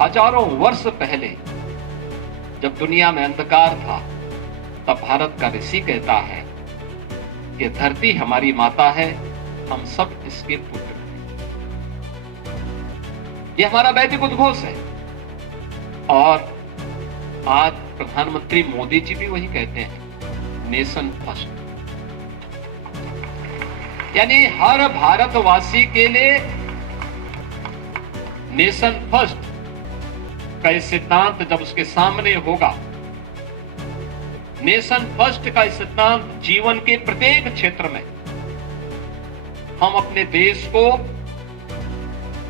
हजारों वर्ष पहले जब दुनिया में अंधकार था, तब भारत का ऋषि कहता है कि धरती हमारी माता है, हम सब इसके पुत्र हैं। यह हमारा वैदिक उद्घोष है। और आज प्रधानमंत्री मोदी जी भी वही कहते हैं, नेशन फर्स्ट। यानी हर भारतवासी के लिए नेशन फर्स्ट का सिद्धांत जब उसके सामने होगा, नेशन फर्स्ट का सिद्धांत जीवन के प्रत्येक क्षेत्र में हम अपने देश को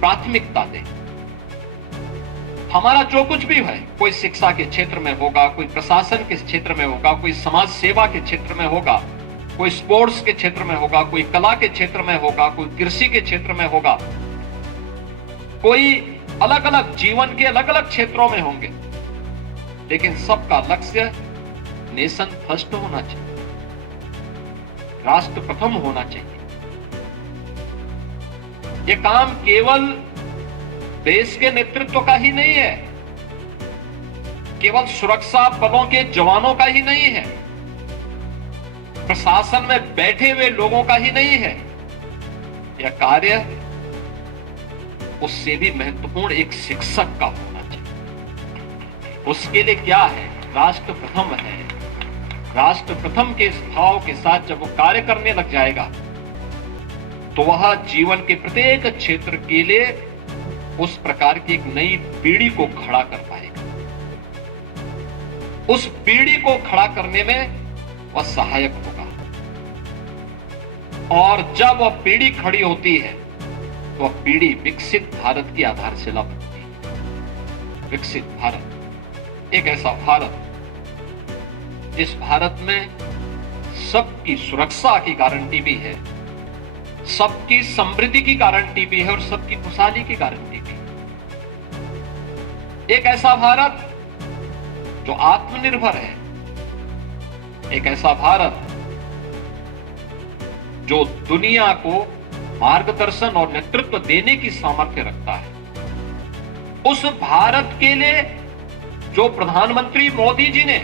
प्राथमिकता दें। हमारा जो कुछ भी है, कोई शिक्षा के क्षेत्र में होगा, कोई प्रशासन के क्षेत्र में होगा, कोई समाज सेवा के क्षेत्र में होगा, कोई स्पोर्ट्स के क्षेत्र में होगा, कोई कला के क्षेत्र में होगा, कोई कृषि के क्षेत्र में होगा, कोई अलग अलग जीवन के अलग अलग क्षेत्रों में होंगे, लेकिन सबका लक्ष्य नेशन फर्स्ट होना चाहिए, राष्ट्र प्रथम होना चाहिए। यह काम केवल देश के नेतृत्व का ही नहीं है, केवल सुरक्षा बलों के जवानों का ही नहीं है, प्रशासन में बैठे हुए लोगों का ही नहीं है। यह कार्य उससे भी महत्वपूर्ण एक शिक्षक का होना चाहिए। उसके लिए क्या है? राष्ट्र प्रथम है। राष्ट्र प्रथम के इस भाव के साथ जब वो कार्य करने लग जाएगा, तो वह जीवन के प्रत्येक क्षेत्र के लिए उस प्रकार की एक नई पीढ़ी को खड़ा कर पाएगा। उस पीढ़ी को खड़ा करने में वह सहायक होगा। और जब वह पीढ़ी खड़ी होती है, तो वह पीढ़ी विकसित भारत की आधारशिला बनती है। विकसित भारत, एक ऐसा भारत जिस भारत में सबकी सुरक्षा की गारंटी भी है, सबकी समृद्धि की गारंटी भी है और सबकी खुशहाली की गारंटी भी है। एक ऐसा भारत जो आत्मनिर्भर है, एक ऐसा भारत जो दुनिया को मार्गदर्शन और नेतृत्व देने की सामर्थ्य रखता है। उस भारत के लिए जो प्रधानमंत्री मोदी जी ने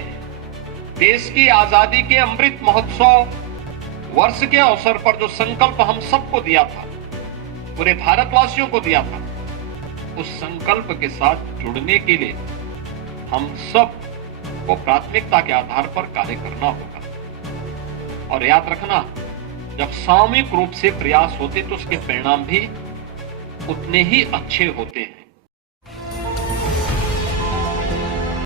देश की आजादी के अमृत महोत्सव वर्ष के अवसर पर जो संकल्प हम सबको दिया था, पूरे भारतवासियों को दिया था, उस संकल्प के साथ जुड़ने के लिए हम सब को प्राथमिकता के आधार पर कार्य करना होगा। और याद रखना, जब सामूहिक रूप से प्रयास होते तो उसके परिणाम भी उतने ही अच्छे होते हैं।